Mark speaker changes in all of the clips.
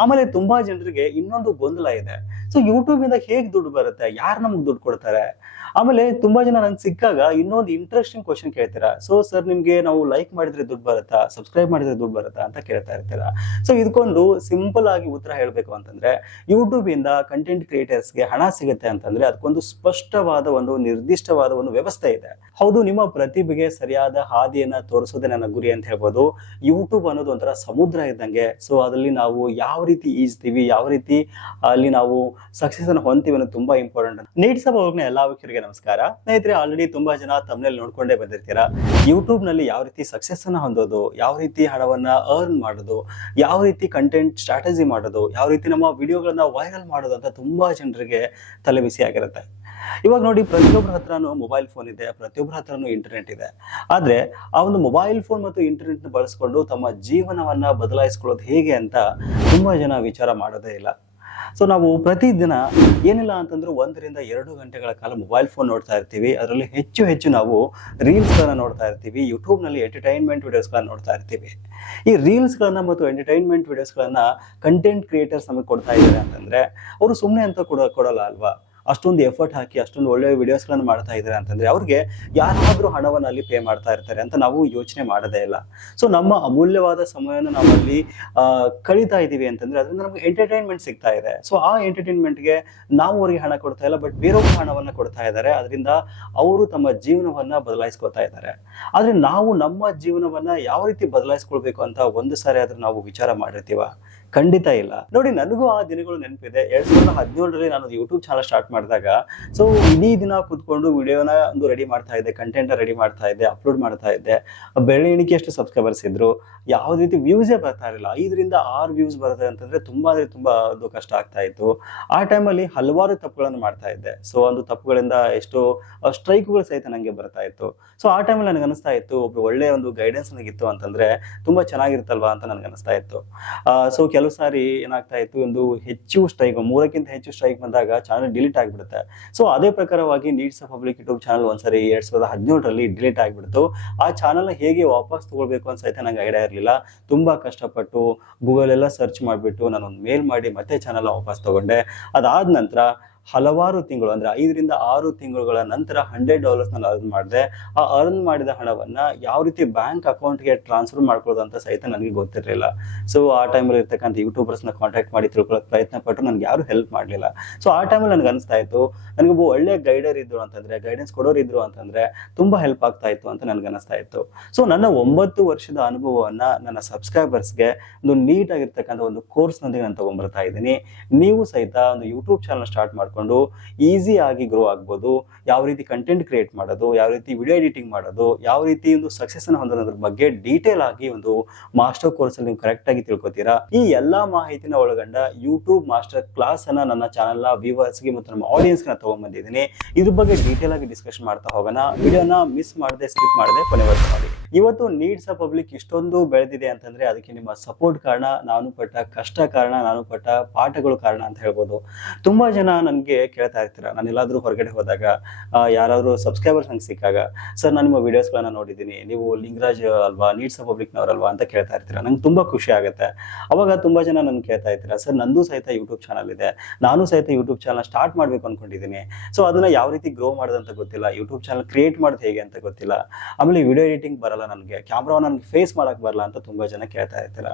Speaker 1: ಆಮೇಲೆ ತುಂಬಾ ಜನರಿಗೆ ಇನ್ನೊಂದು ಗೊಂದಲ ಇದೆ. ಸೊ ಯೂಟ್ಯೂಬ್ ಇಂದ ಹೇಗ್ ದುಡ್ಡು ಬರುತ್ತೆ? ಯಾರು ನಮ್ಗೆ ದುಡ್ಡು ಕೊಡ್ತಾರೆ? ಆಮೇಲೆ ತುಂಬಾ ಜನ ನನ್ಗೆ ಸಿಕ್ಕಾಗ ಇನ್ನೊಂದು ಇಂಟ್ರೆಸ್ಟಿಂಗ್ ಕ್ವಶನ್ ಕೇಳ್ತೀರಾ? ಸೊ ಸರ್ ನಿಮ್ಗೆ ನಾವು ಲೈಕ್ ಮಾಡಿದ್ರೆ ದುಡ್ಡು ಬರುತ್ತಾ? ಸಬ್ಸ್ಕ್ರೈಬ್ ಮಾಡಿದ್ರೆ ದುಡ್ಡು ಬರುತ್ತಾ ಅಂತ ಕೇಳ್ತಾ ಇರ್ತೀರಾ? ಸೊ ಇದಕ್ಕೊಂದು ಸಿಂಪಲ್ ಆಗಿ ಉತ್ತರ ಹೇಳ್ಬೇಕು ಅಂತಂದ್ರೆ ಯೂಟ್ಯೂಬ್ ಇಂದ ಕಂಟೆಂಟ್ ಕ್ರಿಯೇಟರ್ಸ್ಗೆ ಹಣ ಸಿಗುತ್ತೆ ಅಂತಂದ್ರೆ ಅದಕ್ಕೊಂದು ಸ್ಪಷ್ಟವಾದ ಒಂದು ನಿರ್ದಿಷ್ಟವಾದ ಒಂದು ವ್ಯವಸ್ಥೆ ಇದೆ. ಹೌದು, ನಿಮ್ಮ ಪ್ರತಿಭೆಗೆ ಸರಿಯಾದ ಹಾದಿಯನ್ನ ತೋರಿಸೋದೇ ನನ್ನ ಗುರಿ ಅಂತ ಹೇಳ್ಬೋದು. ಯೂಟ್ಯೂಬ್ ಅನ್ನೋದು ಒಂಥರ ಸಮುದ್ರ ಇದ್ದಂಗೆ. ಸೊ ಅದರಲ್ಲಿ ನಾವು ಯಾವ ರೀತಿ ಈಜ್ತೀವಿ, ಯಾವ ರೀತಿ ಅಲ್ಲಿ ನಾವು ಸಕ್ಸಸ್ ಅನ್ನು ಹೊಂತೀವಿ ಅನ್ನೋದು ತುಂಬಾ ಇಂಪಾರ್ಟೆಂಟ್ ನೀಟ್ ಎಲ್ಲಾ ಎಲ್ಲಾ ವೀಕ್ಷಕರಿಗೆ ನಮಸ್ಕಾರ. ಸ್ನೇಹಿತರೆ ಆಲ್ರೆಡಿ ತುಂಬಾ ಜನ ತಮ್ಮನೇಲಿ ನೋಡ್ಕೊಂಡೇ ಬಂದಿರ್ತೀರಾ? ಯೂಟ್ಯೂಬ್ನಲ್ಲಿ ಯಾವ ರೀತಿ ಸಕ್ಸಸ್ ಅನ್ನ ಹೊಂದೋದು, ಯಾವ ರೀತಿ ಹಣವನ್ನ ಅರ್ನ್ ಮಾಡೋದು, ಯಾವ ರೀತಿ ಕಂಟೆಂಟ್ ಸ್ಟ್ರಾಟಜಿ ಮಾಡೋದು, ಯಾವ ರೀತಿ ನಮ್ಮ ವಿಡಿಯೋಗಳನ್ನ ವೈರಲ್ ಮಾಡೋದು ಅಂತ ತುಂಬಾ ಜನರಿಗೆ ತಲೆಬಿಸಿ ಆಗಿರುತ್ತೆ. ಇವಾಗ ನೋಡಿ ಪ್ರತಿಯೊಬ್ಬರ ಹತ್ರನೂ ಮೊಬೈಲ್ ಫೋನ್ ಇದೆ ಪ್ರತಿಯೊಬ್ಬರ ಹತ್ರನೂ ಇಂಟರ್ನೆಟ್ ಇದೆ. ಆದ್ರೆ ಆ ಒಂದು ಮೊಬೈಲ್ ಫೋನ್ ಮತ್ತು ಇಂಟರ್ನೆಟ್ ಬಳಸ್ಕೊಂಡು ತಮ್ಮ ಜೀವನವನ್ನ ಬದಲಾಯಿಸ್ಕೊಳ್ಳೋದು ಹೇಗೆ ಅಂತ ತುಂಬಾ ಜನ ವಿಚಾರ ಮಾಡೋದೇ ಇಲ್ಲ. ಸೊ ನಾವು ಪ್ರತಿದಿನ ಏನಿಲ್ಲ ಅಂತಂದ್ರೆ ಒಂದರಿಂದ ಎರಡು ಗಂಟೆಗಳ ಕಾಲ ಮೊಬೈಲ್ ಫೋನ್ ನೋಡ್ತಾ ಇರ್ತೀವಿ. ಅದರಲ್ಲಿ ಹೆಚ್ಚು ಹೆಚ್ಚು ನಾವು ರೀಲ್ಸ್ಗಳನ್ನ ನೋಡ್ತಾ ಇರ್ತೀವಿ. ಯೂಟ್ಯೂಬ್ನಲ್ಲಿ ಎಂಟರ್ಟೈನ್ಮೆಂಟ್ ವಿಡಿಯೋಸ್ಗಳನ್ನ ನೋಡ್ತಾ ಇರ್ತೀವಿ. ಈ ರೀಲ್ಸ್ಗಳನ್ನ ಮತ್ತು ಎಂಟರ್ಟೈನ್ಮೆಂಟ್ ವಿಡಿಯೋಸ್ಗಳನ್ನ ಕಂಟೆಂಟ್ ಕ್ರಿಯೇಟರ್ಸ್ ನಮಗೆ ಕೊಡ್ತಾ ಇದ್ದಾರೆ ಅಂತಂದ್ರೆ, ಅವರು ಸುಮ್ಮನೆ ಅಂತ ಕೊಡ ಕೊಡಲ್ಲ ಅಲ್ವಾ? ಅಷ್ಟೊಂದು ಎಫರ್ಟ್ ಹಾಕಿ ಅಷ್ಟೊಂದು ಒಳ್ಳೆ ವಿಡಿಯೋಸ್ಗಳನ್ನು ಮಾಡ್ತಾ ಇದ್ದಾರೆ ಅಂತಂದ್ರೆ ಅವ್ರಿಗೆ ಯಾರಾದರೂ ಹಣವನ್ನು ಅಲ್ಲಿ ಪೇ ಮಾಡ್ತಾ ಇರ್ತಾರೆ ಅಂತ ನಾವು ಯೋಚನೆ ಮಾಡೋದೇ ಇಲ್ಲ. ಸೊ ನಮ್ಮ ಅಮೂಲ್ಯವಾದ ಸಮಯವನ್ನು ನಾವಲ್ಲಿ ಕಳೀತಾ ಇದ್ದೀವಿ ಅಂತಂದ್ರೆ ಅದರಿಂದ ನಮ್ಗೆ ಎಂಟರ್ಟೈನ್ಮೆಂಟ್ ಸಿಗ್ತಾ ಇದೆ. ಸೊ ಆ ಎಂಟರ್ಟೈನ್ಮೆಂಟ್ಗೆ ನಾವು ಅವರಿಗೆ ಹಣ ಕೊಡ್ತಾ ಇಲ್ಲ ಬಟ್ ಬೇರೊಬ್ಬರು ಹಣವನ್ನ ಕೊಡ್ತಾ ಇದ್ದಾರೆ. ಅದರಿಂದ ಅವರು ತಮ್ಮ ಜೀವನವನ್ನ ಬದಲಾಯಿಸ್ಕೊತಾ ಇದ್ದಾರೆ. ಆದ್ರೆ ನಾವು ನಮ್ಮ ಜೀವನವನ್ನ ಯಾವ ರೀತಿ ಬದಲಾಯಿಸ್ಕೊಳ್ಬೇಕು ಅಂತ ಒಂದು ಸಾರಿ ಆದ್ರೂ ನಾವು ವಿಚಾರ ಮಾಡಿರ್ತೀವ? ಖಂಡಿತ ಇಲ್ಲ. ನೋಡಿ, ನನಗೂ ಆ ದಿನಗಳು ನೆನಪಿದೆ. ಎರಡ್ ಸಾವಿರದ ಹದಿನೇಳರಲ್ಲಿ ನಾನು ಯೂಟ್ಯೂಬ್ ಚಾನಲ್ ಸ್ಟಾರ್ಟ್ ಮಾಡಿದಾಗ ಸೊ ಇಡೀ ದಿನ ಕೂತ್ಕೊಂಡು ವಿಡಿಯೋನ ಒಂದು ರೆಡಿ ಮಾಡ್ತಾ ಇದ್ದೆ ಕಂಟೆಂಟ್ ರೆಡಿ ಮಾಡ್ತಾ ಇದ್ದೆ ಅಪ್ಲೋಡ್ ಮಾಡ್ತಾ ಇದ್ದೆ. ಬೆಳವಣಿಗೆ ಎಷ್ಟು ಸಬ್ಸ್ಕ್ರೈಬರ್ಸ್ ಇದ್ರು. ಯಾವ ರೀತಿ ವ್ಯೂಸೇ ಬರ್ತಾ ಇರಲಿಲ್ಲ. ಐದರಿಂದ ಆರು ವ್ಯೂಸ್ ಬರುತ್ತೆ ಅಂತಂದ್ರೆ ತುಂಬಾ ಅಂದ್ರೆ ತುಂಬಾ ಅದು ಕಷ್ಟ ಆಗ್ತಾ ಇತ್ತು. ಆ ಟೈಮಲ್ಲಿ ಹಲವಾರು ತಪ್ಪುಗಳನ್ನು ಮಾಡ್ತಾ ಇದ್ದೆ. ಸೊ ಒಂದು ತಪ್ಪುಗಳಿಂದ ಎಷ್ಟೋ ಸ್ಟ್ರೈಕ್ಗಳು ಸಹಿತ ನನಗೆ ಬರ್ತಾ ಇತ್ತು. ಸೊ ಆ ಟೈಮಲ್ಲಿ ನನಗೆ ಅನಿಸ್ತಾ ಇತ್ತು, ಒಬ್ರು ಒಳ್ಳೆ ಒಂದು ಗೈಡೆನ್ಸ್ ನನಗಿತ್ತು ಅಂತಂದ್ರೆ ತುಂಬಾ ಚೆನ್ನಾಗಿರುತ್ತಲ್ವಾ ಅಂತ ನನಗೆ ಅನಿಸ್ತಾ ಇತ್ತು. ಸೊ ಕೆಲವು ಸಾರಿ ಏನಾಗ್ತಾ ಇತ್ತು ಒಂದು ಹೆಚ್ಚು ಸ್ಟ್ರೈಕ್ ಮೂರಕ್ಕಿಂತ ಹೆಚ್ಚು ಸ್ಟ್ರೈಕ್ ಬಂದಾಗ ಚಾನಲ್ ಡಿಲೀಟ್ ಆಗಿಬಿಡುತ್ತೆ. ಸೊ ಅದೇ ಪ್ರಕಾರವಾಗಿ ನೀಡ್ಸ್ ಪಬ್ಲಿಕ್ ಯೂಟ್ಯೂಬ್ ಚಾನಲ್ ಒಂದ್ಸರಿ ಎರಡ್ ಸಾವಿರದ ಹದಿನೇಳರಲ್ಲಿ ಡಿಲೀಟ್ ಆಗಿಬಿಡ್ತು. ಆ ಚಾನಲ್ ಹೇಗೆ ವಾಪಸ್ ತಗೊಳ್ಬೇಕು ಅಂತ ಸಹಿತ ನಂಗೆ ಐಡಿಯಾ ಇರಲಿಲ್ಲ. ತುಂಬಾ ಕಷ್ಟಪಟ್ಟು ಗೂಗಲ್ ಎಲ್ಲ ಸರ್ಚ್ ಮಾಡಿಬಿಟ್ಟು ನಾನು ಒಂದು ಮೇಲ್ ಮಾಡಿ ಮತ್ತೆ ಚಾನಲ್ ವಾಪಸ್ ತಗೊಂಡೆ. ಅದಾದ ನಂತರ ಹಲವಾರು ತಿಂಗಳು, ಅಂದ್ರೆ ಐದರಿಂದ ಆರು ತಿಂಗಳುಗಳ ನಂತರ ಹಂಡ್ರೆಡ್ ಡಾಲರ್ಸ್ ನಾನು ಅರ್ನ್ ಮಾಡಿದೆ. ಆ ಅರ್ನ್ ಮಾಡಿದ ಹಣವನ್ನ ಯಾವ ರೀತಿ ಬ್ಯಾಂಕ್ ಅಕೌಂಟ್ಗೆ ಟ್ರಾನ್ಸ್ಫರ್ ಮಾಡ್ಕೊಳ್ಳೋದು ಅಂತ ಸಹಿತ ನನಗೆ ಗೊತ್ತಿರಲಿಲ್ಲ. ಸೊ ಆ ಟೈಮಲ್ಲಿ ಇರ್ತಕ್ಕಂಥ ಯೂಟ್ಯೂಬರ್ಸ್ನ ಕಾಂಟ್ಯಾಕ್ಟ್ ಮಾಡಿ ತಿಳ್ಕೊಳ್ಳೋಕೆ ಪ್ರಯತ್ನ ಪಟ್ಟರು, ನನಗೆ ಯಾರು ಹೆಲ್ಪ್ ಮಾಡಲಿಲ್ಲ. ಸೊ ಆ ಟೈಮಲ್ಲಿ ನನಗೆ ಅನಿಸ್ತಾ ಇತ್ತು, ನನಗೆ ಒಬ್ಬ ಒಳ್ಳೆ ಗೈಡರ್ ಇದ್ರು ಅಂತಂದ್ರೆ ಗೈಡೆನ್ಸ್ ಕೊಡೋರು ಇದ್ರು ಅಂತಂದ್ರೆ ತುಂಬಾ ಹೆಲ್ಪ್ ಆಗ್ತಾ ಇತ್ತು ಅಂತ ನನಗೆ ಅನಿಸ್ತಾ ಇತ್ತು. ಸೊ ನನ್ನ ಒಂಬತ್ತು ವರ್ಷದ ಅನುಭವವನ್ನ ನನ್ನ ಸಬ್ಸ್ಕ್ರೈಬರ್ಸ್ಗೆ ಒಂದು ನೀಟ್ ಆಗಿರ್ತಕ್ಕಂಥ ಒಂದು ಕೋರ್ಸ್ನೊಂದಿಗೆ ನಾನು ತಗೊಂಡ್ಬರ್ತಾ ಇದ್ದೀನಿ. ನೀವು ಸಹಿತ ಒಂದು ಯೂಟ್ಯೂಬ್ ಚಾನಲ್ ಸ್ಟಾರ್ಟ್ ಮಾಡ್ಕೊಂಡು ಈಸಿ ಆಗಿ ಗ್ರೋ ಆಗ್ಬೋದು, ಯಾವ ರೀತಿ ಕಂಟೆಂಟ್ ಕ್ರಿಯೇಟ್ ಮಾಡೋದು, ಯಾವ ರೀತಿ ವಿಡಿಯೋ ಎಡಿಟಿಂಗ್ ಮಾಡೋದು, ಯಾವ ರೀತಿ ಒಂದು ಸಕ್ಸಸ್ ಅನ್ನು ಹೊಂದೋದ್ರ ಬಗ್ಗೆ ಡೀಟೇಲ್ ಆಗಿ ಒಂದು ಮಾಸ್ಟರ್ ಕೋರ್ಸ್ ಅಲ್ಲಿ ನೀವು ಕರೆಕ್ಟ್ ಆಗಿ ತಿಳ್ಕೊತೀರಾ? ಈ ಎಲ್ಲಾ ಮಾಹಿತಿನ ಒಳಗೊಂಡ ಯೂಟ್ಯೂಬ್ ಮಾಸ್ಟರ್ ಕ್ಲಾಸ್ ಅನ್ನ ನನ್ನ ಚಾನಲ್ನ viewers ಗೆ ಮತ್ತು ನಮ್ಮ ಆಡಿಯನ್ಸ್ನ ತಗೊಂಡ್ಬಂದಿದ್ದೀನಿ ಇದ್ರ ಬಗ್ಗೆ ಡೀಟೇಲ್ ಆಗಿ ಡಿಸ್ಕಸ್ ಮಾಡ್ತಾ ಹೋಗೋಣ. ವಿಡಿಯೋನ ಮಿಸ್ ಮಾಡದೆ ಸ್ಕಿಪ್ ಮಾಡದೆ ಕೊನೆವರೆಗೂ ಮಾಡಿ ಇವತ್ತು ನೀಡ್ಸ್ ಆಫ್ ಪಬ್ಲಿಕ್ ಇಷ್ಟೊಂದು ಬೆಳೆದಿದೆ ಅಂತಂದ್ರೆ ಅದಕ್ಕೆ ನಿಮ್ಮ ಸಪೋರ್ಟ್ ಕಾರಣ, ನಾನು ಪಟ್ಟ ಕಷ್ಟ ಕಾರಣ, ನಾನು ಪಟ್ಟ ಪಾಠಗಳು ಕಾರಣ ಅಂತ ಹೇಳ್ಬೋದು. ತುಂಬಾ ಜನ ನನಗೆ ಕೇಳ್ತಾ ಇರ್ತೀರಾ. ನಾನು ಎಲ್ಲಾದ್ರೂ ಹೊರಗಡೆ ಹೋದಾಗ ಯಾರಾದರೂ ಸಬ್ಸ್ಕ್ರೈಬರ್ಸ್ ನಂಗೆ ಸಿಕ್ಕಾಗ, ಸರ್, ನಾನು ನಿಮ್ಮ ವಿಡಿಯೋಸ್ಗಳನ್ನ ನೋಡಿದ್ದೀನಿ. ನೀವು ಲಿಂಗರಾಜ್ ಅಲ್ವಾ, ನೀಡ್ಸ್ ಪಬ್ಲಿಕ್ ನವರಲ್ವಾ ಅಂತ ಕೇಳ್ತಾ ಇರ್ತೀರಾ. ನಂಗೆ ತುಂಬಾ ಖುಷಿ ಆಗುತ್ತೆ. ಅವಾಗ ತುಂಬಾ ಜನ ನನ್ಗೆ ಕೇಳ್ತಾ ಇರ್ತೀರಾ, ಸರ್, ನಂದು ಸಹಿತ ಯೂಟ್ಯೂಬ್ ಚಾನಲ್ ಇದೆ. ನಾನು ಸಹಿತ ಯೂಟ್ಯೂಬ್ ಚಾನಲ್ ಸ್ಟಾರ್ಟ್ ಮಾಡ್ಬೇಕು ಅನ್ಕೊಂಡಿದ್ದೀನಿ ಸೊ ಅದನ್ನ ಯಾವ ರೀತಿ ಗ್ರೋ ಮಾಡೋದಂತ ಗೊತ್ತಿಲ್ಲ. ಯೂಟ್ಯೂಬ್ ಚಾನಲ್ ಕ್ರಿಯೇಟ್ ಮಾಡೋದು ಹೇಗೆ ಅಂತ ಗೊತ್ತಿಲ್ಲ. ಆಮೇಲೆ ವಿಡಿಯೋ ಎಡಿಟಿಂಗ್ ಬರಲ್ಲ ನನಗೆ ಕ್ಯಾಮ್ರಾ ನನಗೆ ಫೇಸ್ ಮಾಡಕ್ ಬರಲ್ಲ ಅಂತ ತುಂಬಾ ಜನ ಕೇಳ್ತಾ ಇರ್ತೀರ.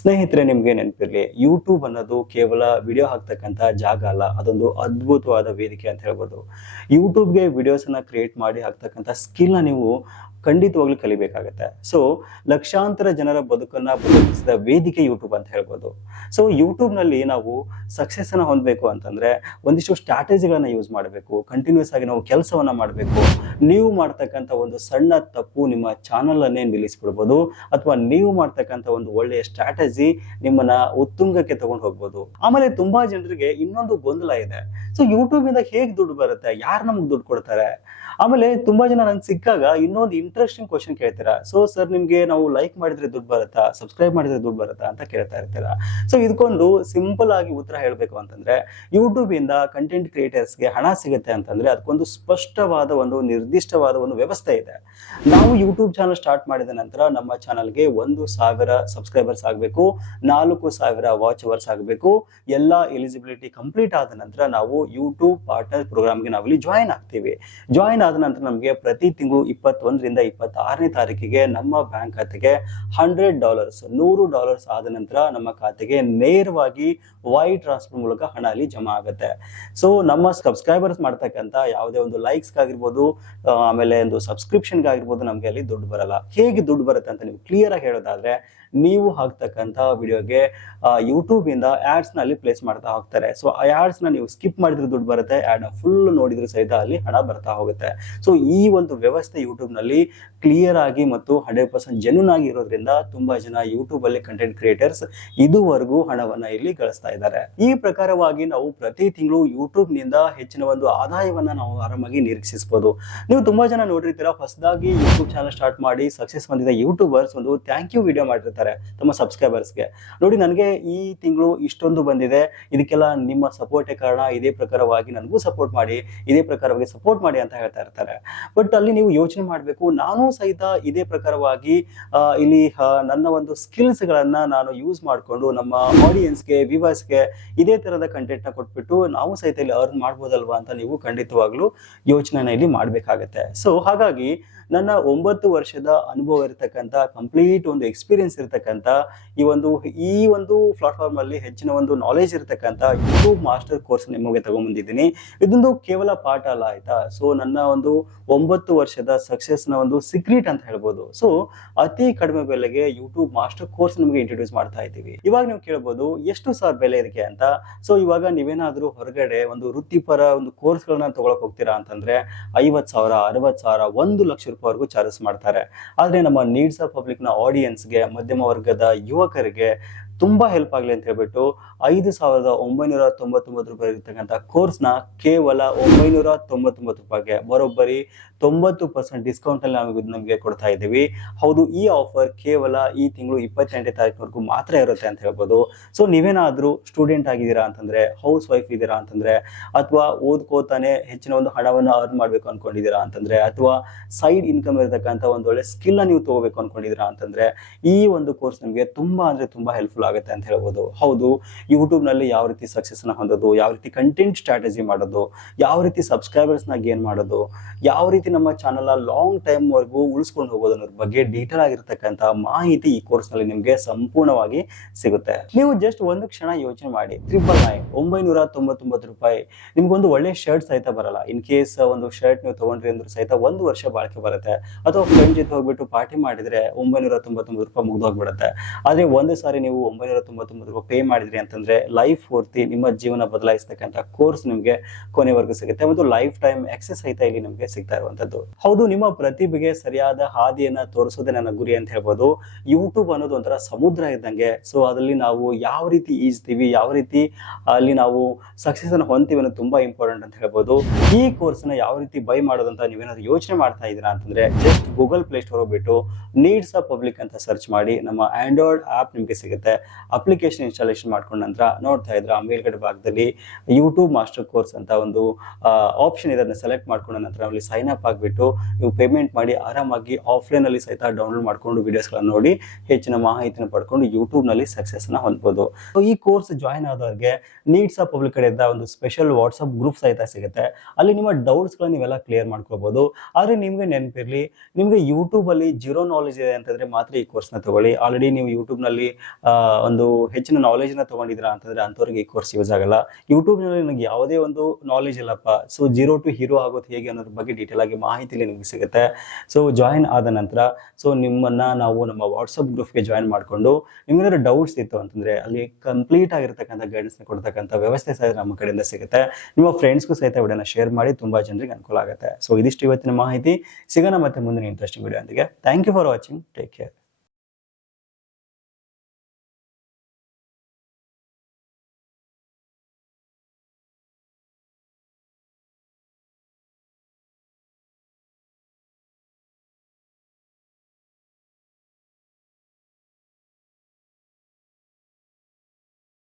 Speaker 1: ಸ್ನೇಹಿತರೆ, ನಿಮ್ಗೆ ನೆನಪಿರ್ಲಿ ಯೂಟ್ಯೂಬ್ ಅನ್ನೋದು ಕೇವಲ ವಿಡಿಯೋ ಹಾಕ್ತಕ್ಕಂಥ ಜಾಗ ಅಲ್ಲ. ಅದೊಂದು ಅದ್ಭುತವಾದ ವೇದಿಕೆ ಅಂತ ಹೇಳ್ಬೋದು. ಯೂಟ್ಯೂಬ್ಗೆ ವಿಡಿಯೋಸನ್ನು ಕ್ರಿಯೇಟ್ ಮಾಡಿ ಹಾಕ್ತಕ್ಕಂಥ ಸ್ಕಿಲ್ನ ನೀವು ಖಂಡಿತವಾಗ್ಲೂ ಕಲಿಬೇಕಾಗತ್ತೆ. ಸೊ ಲಕ್ಷಾಂತರ ಜನರ ಬದುಕನ್ನ ಬದಲಿಸಿದ ವೇದಿಕೆ ಯೂಟ್ಯೂಬ್ ಅಂತ ಹೇಳ್ಬೋದು. ಸೊ ಯೂಟ್ಯೂಬ್ನಲ್ಲಿ ನಾವು ಸಕ್ಸಸ್ ಅನ್ನ ಹೊಂದಬೇಕು ಅಂತಂದ್ರೆ ಒಂದಿಷ್ಟು ಸ್ಟ್ರಾಟಜಿಗಳನ್ನ ಯೂಸ್ ಮಾಡಬೇಕು. ಕಂಟಿನ್ಯೂಸ್ ಆಗಿ ನಾವು ಕೆಲಸವನ್ನ ಮಾಡಬೇಕು. ನೀವು ಮಾಡ್ತಕ್ಕಂಥ ಒಂದು ಸಣ್ಣ ತಪ್ಪು ನಿಮ್ಮ ಚಾನಲ್ ಅನ್ನೇ ನಿಲ್ಲಿಸ್ಬಿಡ್ಬೋದು. ಅಥವಾ ನೀವು ಮಾಡ್ತಕ್ಕಂಥ ಒಂದು ಒಳ್ಳೆಯ ಸ್ಟ್ರಾಟಜಿ ನಿಮ್ಮನ್ನ ಉತ್ತುಂಗಕ್ಕೆ ತಗೊಂಡು ಹೋಗ್ಬೋದು. ಆಮೇಲೆ ತುಂಬಾ ಜನರಿಗೆ ಇನ್ನೊಂದು ಗೊಂದಲ ಇದೆ. ಸೊ ಯೂಟ್ಯೂಬ್ ಇಂದ ಹೇಗ್ ದುಡ್ಡು ಬರುತ್ತೆ? ಯಾರು ನಮ್ಗೆ ದುಡ್ಡು ಕೊಡ್ತಾರೆ? ಆಮೇಲೆ ತುಂಬಾ ಜನ ನನ್ಗೆ ಸಿಕ್ಕಾಗ ಇನ್ನೊಂದು ಇಂಟ್ರೆಸ್ಟಿಂಗ್ ಕ್ವಶನ್ ಕೇಳ್ತೀರಾ? ಸೊ ಸರ್ ನಿಮಗೆ ನಾವು ಲೈಕ್ ಮಾಡಿದ್ರೆ ದುಡ್ಡು ಬರುತ್ತಾ? ಸಬ್ಸ್ಕ್ರೈಬ್ ಮಾಡಿದ್ರೆ ದುಡ್ಡು ಬರುತ್ತಾ ಅಂತ ಕೇಳ್ತಾ ಇರ್ತೀರಾ? ಸೊ ಇದಕ್ಕೊಂದು ಸಿಂಪಲ್ ಆಗಿ ಉತ್ತರ ಹೇಳಬೇಕು ಅಂತಂದ್ರೆ ಯೂಟ್ಯೂಬ್ ಇಂದ ಕಂಟೆಂಟ್ ಕ್ರಿಯೇಟರ್ಸ್ಗೆ ಹಣ ಸಿಗುತ್ತೆ ಅಂತಂದ್ರೆ ಅದಕ್ಕೊಂದು ಸ್ಪಷ್ಟವಾದ ಒಂದು ನಿರ್ದಿಷ್ಟವಾದ ಒಂದು ವ್ಯವಸ್ಥೆ ಇದೆ. ನಾವು ಯೂಟ್ಯೂಬ್ ಚಾನಲ್ ಸ್ಟಾರ್ಟ್ ಮಾಡಿದ ನಂತರ ನಮ್ಮ ಚಾನಲ್ಗೆ ಒಂದು ಸಾವಿರ ಸಬ್ಸ್ಕ್ರೈಬರ್ಸ್ ಆಗಬೇಕು, ನಾಲ್ಕು ಸಾವಿರ ವಾಚ್ ಅವರ್ಸ್ ಆಗಬೇಕು, ಎಲ್ಲ ಎಲಿಜಿಬಿಲಿಟಿ ಕಂಪ್ಲೀಟ್ ಆದ ನಂತರ ನಾವು ಯೂಟ್ಯೂಬ್ ಪಾರ್ಟ್ನರ್ ಪ್ರೋಗ್ರಾಮ್ಗೆ ನಾವಿಲ್ಲಿ ಜಾಯಿನ್ ಆಗ್ತೀವಿ. ಜಾಯಿನ್ ಆದ ನಂತರ ನಮಗೆ ಪ್ರತಿ ತಿಂಗಳು ಇಪ್ಪತ್ತೊಂದರಿಂದ ಇಪ್ಪತ್ತಾರನೇ ತಾರೀಕಿಗೆ ನಮ್ಮ ಬ್ಯಾಂಕ್ ಖಾತೆಗೆ ಹಂಡ್ರೆಡ್ ಡಾಲರ್ಸ್ ನೂರು ಡಾಲರ್ಸ್ ಆದ ನಂತರ ನಮ್ಮ ಖಾತೆಗೆ ನೇರವಾಗಿ ವೈ ಟ್ರಾನ್ಸ್ಫರ್ ಮೂಲಕ ಹಣ ಅಲ್ಲಿ ಜಮಾ ಆಗುತ್ತೆ. ಸೊ ನಮ್ಮ ಸಬ್ಸ್ಕ್ರೈಬರ್ಸ್ ಮಾಡ್ತಕ್ಕಂಥ ಯಾವುದೇ ಒಂದು ಲೈಕ್ಸ್ ಆಗಿರ್ಬೋದು ಆಮೇಲೆ ಒಂದು ಸಬ್ಸ್ಕ್ರಿಪ್ಷನ್ಗಾಗಿರ್ಬೋದು ನಮಗೆ ಅಲ್ಲಿ ದುಡ್ಡು ಬರಲ್ಲ. ಹೇಗೆ ದುಡ್ಡು ಬರುತ್ತೆ ಅಂತ ನೀವು ಕ್ಲಿಯರ್ ಆಗಿ ಹೇಳೋದಾದ್ರೆ ನೀವು ಹಾಕ್ತಕ್ಕಂತಹ ವಿಡಿಯೋಗೆ ಯೂಟ್ಯೂಬ್ ಇಂದ ಆಡ್ಸ್ನಲ್ಲಿ ಪ್ಲೇಸ್ ಮಾಡ್ತಾ ಹೋಗ್ತಾರೆ ಸೊ ಆ ಆಡ್ಸ್ನ ನೀವು ಸ್ಕಿಪ್ ಮಾಡಿದ್ರೆ ದುಡ್ಡು ಬರುತ್ತೆ ಆಡ್ನ ಫುಲ್ ನೋಡಿದ್ರೆ ಸಹಿತ ಅಲ್ಲಿ ಹಣ ಬರ್ತಾ ಹೋಗುತ್ತೆ. ಸೊ ಈ ಒಂದು ವ್ಯವಸ್ಥೆ ಯೂಟ್ಯೂಬ್ನಲ್ಲಿ ಕ್ಲಿಯರ್ ಆಗಿ ಮತ್ತು ಹಂಡ್ರೆಡ್ ಪರ್ಸೆಂಟ್ ಜೆನ್ಯೂನ್ ಆಗಿ ಇರೋದ್ರಿಂದ ತುಂಬಾ ಜನ ಯೂಟ್ಯೂಬ್ ಅಲ್ಲಿ ಕಂಟೆಂಟ್ ಕ್ರಿಯೇಟರ್ಸ್ ಇದುವರೆಗೂ ಹಣವನ್ನ ಇಲ್ಲಿ ಗಳಿಸ್ತಾ ಇದ್ದಾರೆ. ಈ ಪ್ರಕಾರವಾಗಿ ನಾವು ಪ್ರತಿ ತಿಂಗಳು ಯೂಟ್ಯೂಬ್ನಿಂದ ಹೆಚ್ಚಿನ ಒಂದು ಆದಾಯವನ್ನ ನಾವು ಆರಾಮಾಗಿ ನಿರೀಕ್ಷಿಸಬಹುದು ನೀವು ತುಂಬಾ ಜನ ನೋಡಿರ್ತೀರಾ, ಹೊಸದಾಗಿ ಯೂಟ್ಯೂಬ್ ಚಾನಲ್ ಸ್ಟಾರ್ಟ್ ಮಾಡಿ ಸಕ್ಸಸ್ ಬಂದಿದ್ದ ಯೂಟ್ಯೂಬರ್ಸ್ ಒಂದು ಥ್ಯಾಂಕ್ ಯು ವಿಡಿಯೋ ಮಾಡಿರ್ತಾರೆ. ತಮ್ಮ ಸಬ್ಸ್ಕ್ರೈಬರ್ಸ್ಗೆ ನೋಡಿ, ನನಗೆ ಈ ತಿಂಗಳು ಇಷ್ಟೊಂದು ಬಂದಿದೆ. ಇದಕ್ಕೆಲ್ಲ ನಿಮ್ಮ ಸಪೋರ್ಟೇ ಕಾರಣ ಇದೇ ಪ್ರಕಾರವಾಗಿ ನನಗೂ ಸಪೋರ್ಟ್ ಮಾಡಿ, ಇದೇ ಪ್ರಕಾರವಾಗಿ ಸಪೋರ್ಟ್ ಮಾಡಿ ಅಂತ ಹೇಳ್ತಾ ಇರ್ತಾರೆ. ಬಟ್ ಅಲ್ಲಿ ನೀವು ಯೋಚನೆ ಮಾಡಬೇಕು, ನಾನು ಸಹಿತ ಇದೇ ಪ್ರಕಾರವಾಗಿ ಇಲ್ಲಿ ನನ್ನ ಒಂದು ಸ್ಕಿಲ್ಸ್ ಗಳನ್ನ ನಾನು ಯೂಸ್ ಮಾಡಿಕೊಂಡು ನಮ್ಮ ಆಡಿಯನ್ಸ್ಗೆ ವ್ಯೂವರ್ಸ್ಗೆ ಇದೇ ಥರದ ಕಂಟೆಂಟ್ನ ಕೊಟ್ಬಿಟ್ಟು ನಾವು ಸಹಿತ ಇಲ್ಲಿ ಅರ್ನ್ ಮಾಡ್ಬೋದಲ್ವಾ ಅಂತ ನೀವು ಖಂಡಿತವಾಗ್ಲೂ ಯೋಚನೆನ ಇಲ್ಲಿ ಮಾಡಬೇಕಾಗತ್ತೆ. ಸೊ ಹಾಗಾಗಿ ನನ್ನ ಒಂಬತ್ತು ವರ್ಷದ ಅನುಭವ ಇರತಕ್ಕಂಥ ಕಂಪ್ಲೀಟ್ ಒಂದು ಎಕ್ಸ್ಪೀರಿಯನ್ಸ್ ಇರತಕ್ಕಂಥ, ಈ ಒಂದು ಈ ಒಂದು ಪ್ಲಾಟ್ಫಾರ್ಮ್ ಅಲ್ಲಿ ಹೆಚ್ಚಿನ ಒಂದು ನಾಲೆಜ್ ಇರತಕ್ಕಂಥ ಯೂಟ್ಯೂಬ್ ಮಾಸ್ಟರ್ ಕೋರ್ಸ್ ನಿಮಗೆ ತಗೊಂಡ್ಬಂದಿದ್ದೀನಿ ಇದೊಂದು ಕೇವಲ ಪಾಠ ಅಲ್ಲ ಆಯ್ತಾ? ಸೊ ನನ್ನ ಒಂದು ಒಂಬತ್ತು ವರ್ಷದ ಸಕ್ಸಸ್ನ ಒಂದು ಸೀಕ್ರೆಟ್ ಅಂತ ಹೇಳ್ಬೋದು. ಸೊ ಅತಿ ಕಡಿಮೆ ಬೆಲೆಗೆ ಯೂಟ್ಯೂಬ್ ಮಾಸ್ಟರ್ ಕೋರ್ಸ್ ನಿಮಗೆ ಇಂಟ್ರೊಡ್ಯೂಸ್ ಮಾಡ್ತಾ ಇದ್ದೀವಿ. ಇವಾಗ ನೀವು ಕೇಳ್ಬೋದು, ಎಷ್ಟು ಸಾವಿರ ಬೆಲೆ ಇದಕ್ಕೆ ಅಂತ? ಸೊ ಇವಾಗ ನೀವೇನಾದ್ರೂ ಹೊರಗಡೆ ಒಂದು ವೃತ್ತಿಪರ ಒಂದು ಕೋರ್ಸ್ಗಳನ್ನ ತಗೊಳಕ್ ಹೋಗ್ತೀರಾ ಅಂತಂದ್ರೆ ಐವತ್ ಸಾವಿರ ಅರವತ್ ಸಾವಿರ, ಒಂದು ಲಕ್ಷ ರೂಪಾಯಿವರೆಗೂ ಚಾರ್ಜಸ್ ಮಾಡ್ತಾರೆ. ಆದರೆ ನಮ್ಮ ನೀಡ್ಸ್ ಆಫ್ ಪಬ್ಲಿಕ್ನ ಆಡಿಯನ್ಸ್ಗೆ ಮಧ್ಯಮ ವರ್ಗದ ಯುವಕರಿಗೆ ತುಂಬಾ ಹೆಲ್ಪ್ ಆಗಲಿ ಅಂತ ಹೇಳ್ಬಿಟ್ಟು ಐದು ಸಾವಿರದ ಒಂಬೈನೂರ ತೊಂಬತ್ತೊಂಬತ್ತು ರೂಪಾಯಿ ಇರತಕ್ಕಂಥ ಕೋರ್ಸ್ನ ಕೇವಲ ಒಂಬೈನೂರ ತೊಂಬತ್ತೊಂಬತ್ತು ರೂಪಾಯಿಗೆ. ಬರೋಬ್ಬರಿ ತೊಂಬತ್ತು ಪರ್ಸೆಂಟ್ ಡಿಸ್ಕೌಂಟಲ್ಲಿ ನಾವು ನಮಗೆ ಕೊಡ್ತಾ ಇದ್ದೀವಿ. ಹೌದು, ಈ ಆಫರ್ ಕೇವಲ ಈ ತಿಂಗಳು ಇಪ್ಪತ್ತೆಂಟನೇ ತಾರೀಕಿನವರೆಗೂ ಮಾತ್ರ ಇರುತ್ತೆ ಅಂತ ಹೇಳ್ಬೋದು. ಸೊ, ನೀವೇನಾದರೂ ಸ್ಟೂಡೆಂಟ್ ಆಗಿದ್ದೀರಾ ಅಂತಂದರೆ, ಹೌಸ್ ವೈಫ್ ಇದ್ದೀರಾ ಅಂತಂದರೆ, ಅಥವಾ ಓದ್ಕೋತಾನೆ ಹೆಚ್ಚಿನ ಒಂದು ಹಣವನ್ನು ಅರ್ನ್ ಮಾಡಬೇಕು ಅಂದ್ಕೊಂಡಿದ್ದೀರಾ ಅಂತಂದರೆ, ಅಥವಾ ಸೈಡ್ ಇನ್ಕಮ್ ಇರತಕ್ಕಂಥ ಒಂದು ಒಳ್ಳೆ ಸ್ಕಿಲ್ನ ನೀವು ತಗೋಬೇಕು ಅಂದ್ಕೊಂಡಿದ್ದೀರಾ ಅಂತಂದರೆ, ಈ ಒಂದು ಕೋರ್ಸ್ ನಿಮಗೆ ತುಂಬ ಅಂದರೆ ತುಂಬ ಹೆಲ್ಪ್ಫುಲ್ ಆಗುತ್ತೆ ಅಂತ ಹೇಳ್ಬೋದು. ಹೌದು ಯೂಟ್ಯೂಬ್ನಲ್ಲಿ ಯಾವ ರೀತಿ ಸಕ್ಸಸ್ನ ಹೊಂದೋದು, ಯಾವ ರೀತಿ ಕಂಟೆಂಟ್ ಸ್ಟ್ರಾಟಜಿ ಮಾಡೋದು, ಯಾವ ರೀತಿ ಸಬ್ಸ್ಕ್ರೈಬರ್ಸ್ನ ಗೇನ್ ಮಾಡೋದು, ಯಾವ ರೀತಿ ನಮ್ಮ ಚಾನಲ್ನ ಲಾಂಗ್ ಟೈಮ್ ವರೆಗೂ ಉಳಿಸ್ಕೊಂಡು ಹೋಗೋದು ಅನ್ನೋದ್ರ ಬಗ್ಗೆ ಡೀಟೇಲ್ ಆಗಿರ್ತಕ್ಕಂಥ ಮಾಹಿತಿ ಈ ಕೋರ್ಸ್ನಲ್ಲಿ ನಿಮಗೆ ಸಂಪೂರ್ಣವಾಗಿ ಸಿಗುತ್ತೆ. ನೀವು ಜಸ್ಟ್ ಒಂದು ಕ್ಷಣ ಯೋಚನೆ ಮಾಡಿ ತ್ರಿಬಲ್ ನೈನ್ ಒಂಬೈನೂರ ತೊಂಬತ್ತೊಂಬತ್ತು ರೂಪಾಯಿ, ನಿಮ್ಗೊಂದು ಒಳ್ಳೆ ಶರ್ಟ್ ಸಹಿತ ಬರಲ್ಲ. ಇನ್ ಕೇಸ್ ಒಂದು ಶರ್ಟ್ ನೀವು ತಗೊಂಡ್ರಿ ಅಂದ್ರೆ ಸಹಿತ ಒಂದು ವರ್ಷ ಬಾಳಿಕೆ ಬರುತ್ತೆ. ಅಥವಾ ಫ್ರೆಂಡ್ ಜೊತೆ ಹೋಗ್ಬಿಟ್ಟು ಪಾರ್ಟಿ ಮಾಡಿದ್ರೆ ಒಂಬೈನೂರ ತೊಂಬತ್ತೊಂಬತ್ತು ರೂಪಾಯಿ ಮುಗ್ದೋಗ್ಬಿಡುತ್ತೆ. ಆದ್ರೆ ಒಂದು ಸಾರಿ ನೀವು ಒಂಬೈನೂರ ತೊಂಬತ್ತೊಂಬತ್ತು ರೂಪಾಯಿ ಪೇ ಮಾಡಿದ್ರಿ ಅಂತಂದ್ರೆ ಲೈಫ್ ಪೂರ್ತಿ ನಿಮ್ಮ ಜೀವನ ಬದಲಾಯಿಸ್ತಕ್ಕಂಥ ಕೋರ್ಸ್ ನಿಮಗೆ ಕೊನೆವರೆಗೂ ಸಿಗುತ್ತೆ ಮತ್ತು ಲೈಫ್ ಟೈಮ್ ಎಕ್ಸಸ್ ಸಹಿತ ಇಲ್ಲಿ ನಿಮಗೆ ಸಿಗ್ತಾ ಇರುವಂತದ್ದು ಹೌದು, ನಿಮ್ಮ ಪ್ರತಿಭೆಗೆ ಸರಿಯಾದ ಹಾದಿಯನ್ನ ತೋರಿಸೋದೇ ನನ್ನ ಗುರಿ ಅಂತ ಹೇಳ್ಬೋದು. ಯೂಟ್ಯೂಬ್ ಅನ್ನೋದು ಒಂಥರ ಸಮುದ್ರ ಇದ್ದಂಗೆ. ಸೊ ಅದರಲ್ಲಿ ನಾವು ಯಾವ ರೀತಿ ಈಜ್ತೀವಿ, ಯಾವ ರೀತಿ ಅಲ್ಲಿ ನಾವು ಸಕ್ಸಸ್ ಅನ್ನು ಹೊಂತೀವಿ ಅನ್ನೋದು ತುಂಬಾ ಇಂಪಾರ್ಟೆಂಟ್ ಅಂತ ಹೇಳ್ಬೋದು. ಈ ಕೋರ್ಸ್ನ ಯಾವ ರೀತಿ ಬೈ ಮಾಡೋದಂತ ನೀವೇನಾದ್ರು ಯೋಚನೆ ಮಾಡ್ತಾ ಇದ್ದೀರಾ ಅಂತಂದ್ರೆ ಜಸ್ಟ್ ಗೂಗಲ್ ಪ್ಲೇ ಸ್ಟೋರ್ ಹೋಗ್ಬಿಟ್ಟು ನೀಡ್ಸ್ ಅ ಪಬ್ಲಿಕ್ ಅಂತ ಸರ್ಚ್ ಮಾಡಿ ನಮ್ಮ ಆಂಡ್ರಾಯ್ಡ್ ಆಪ್ ನಿಮಗೆ ಸಿಗುತ್ತೆ. ಅಪ್ಲಿಕೇಶನ್ ಇನ್ಸ್ಟಾಲೇಷನ್ ಮಾಡ್ಕೊಂಡ ನಂತರ ನೋಡ್ತಾ ಇದ್ರ ಮೇಲ್ಗಡೆ ಭಾಗದಲ್ಲಿ ಯೂಟ್ಯೂಬ್ ಮಾಸ್ಟರ್ ಕೋರ್ಸ್ ಅಂತ ಒಂದು ಆಪ್ಷನ್ ಇದೆ ಅದನ್ನ ಸೆಲೆಕ್ಟ್ ಮಾಡ್ಕೊಂಡ ನಂತರ ಅಲ್ಲಿ ಸೈನ್ ಅಪ್ ಆಗಿಬಿಟ್ಟು ನೀವು ಪೇಮೆಂಟ್ ಮಾಡಿ ಆರಾಮಾಗಿ ಆಫ್ಲೈನ್ ಅಲ್ಲಿ ಸಹಿತ ಡೌನ್ಲೋಡ್ ಮಾಡ್ಕೊಂಡು ವಿಡಿಯೋಸ್ಗಳನ್ನ ನೋಡಿ ಹೆಚ್ಚಿನ ಮಾಹಿತಿನ ಪಡ್ಕೊಂಡು ಯೂಟ್ಯೂಬ್ನಲ್ಲಿ ಸಕ್ಸಸ್ನ ಹೊಂದ್ಬೋದು. ಈ ಕೋರ್ಸ್ ಜಾಯ್ನ್ ಆದವರಿಗೆ ನೀಡ್ಸ್ ಆಫ್ ಪಬ್ಲಿಕ್ ಕಡೆಯಿಂದ ಒಂದು ಸ್ಪೆಷಲ್ ವಾಟ್ಸ್ಆಪ್ ಗ್ರೂಪ್ ಸಹಿತ ಸಿಗುತ್ತೆ. ಅಲ್ಲಿ ನಿಮ್ಮ ಡೌಟ್ಸ್ ಗಳನ್ನ ನೀವೆಲ್ಲ ಕ್ಲಿಯರ್ ಮಾಡ್ಕೋಬಹುದು ಆದ್ರೆ ನಿಮ್ಗೆ ನೆನಪಿರ್ಲಿ, ನಿಮ್ಗೆ ಯೂಟ್ಯೂಬ್ ಅಲ್ಲಿ ಜೀರೋ ನಾಲೆಜ್ ಇದೆ ಅಂತಂದ್ರೆ ಮಾತ್ರ ಈ ಕೋರ್ಸ್ನ ತಗೊಳ್ಳಿ. ಆಲ್ರೆಡಿ ನೀವು ಯೂಟ್ಯೂಬ್ನಲ್ಲಿ ಒಂದು ಹೆಚ್ಚಿನ ನಾಲೆಜ್ನ ಅಂತಂದ್ರೆ ಅಂತವ್ರಿಗೆ ಈ ಕೋರ್ಸ್ ಯೂಸ್ ಆಗಲ್ಲ. ಯೂಟ್ಯೂಬ್ನಲ್ಲಿ ನನಗೆ ಯಾವುದೇ ಒಂದು ನಾಲೆಜ್ ಇಲ್ಲಪ್ಪ. ಸೊ ಜೀರೋ ಟು ಹೀರೋ ಆಗೋದು ಹೇಗೆ ಅನ್ನೋದ್ರ ಬಗ್ಗೆ ಡೀಟೇಲ್ ಆಗಿ ಮಾಹಿತಿ ಇಲ್ಲಿ ನಿಮ್ಗೆ ಸಿಗುತ್ತೆ. ಸೊ ಜಾಯಿನ್ ಆದ ನಂತರ ಸೊ ನಿಮ್ಮನ್ನ ನಾವು ನಮ್ಮ ವಾಟ್ಸಪ್ ಗ್ರೂಪ್ಗೆ ಜಾಯಿನ್ ಮಾಡಿಕೊಂಡು, ನಿಮ್ಗೇನಾದ್ರು ಡೌಟ್ಸ್ ಇತ್ತು ಅಂತಂದ್ರೆ ಅಲ್ಲಿ ಕಂಪ್ಲೀಟ್ ಆಗಿರ್ತಕ್ಕಂಥ ಗೈಡೆನ್ಸ್ ಕೊಡ್ತಕ್ಕಂಥ ವ್ಯವಸ್ಥೆ ಸಹ ನಮ್ಮ ಕಡೆಯಿಂದ ಸಿಗುತ್ತೆ. ನಿಮ್ಮ ಫ್ರೆಂಡ್ಸ್ಗೂ ಸಹಿತ ವಿಡಿಯೋನ ಶೇರ್ ಮಾಡಿ ತುಂಬಾ ಜನರಿಗೆ ಅನುಕೂಲ ಆಗುತ್ತೆ. ಸೊ ಇದಿಷ್ಟು ಇವತ್ತಿನ ಮಾಹಿತಿ. ಸಿಗೋಣ ಮತ್ತೆ ಮುಂದಿನ interesting video ಅಂತಿಗೆ thank you for watching take care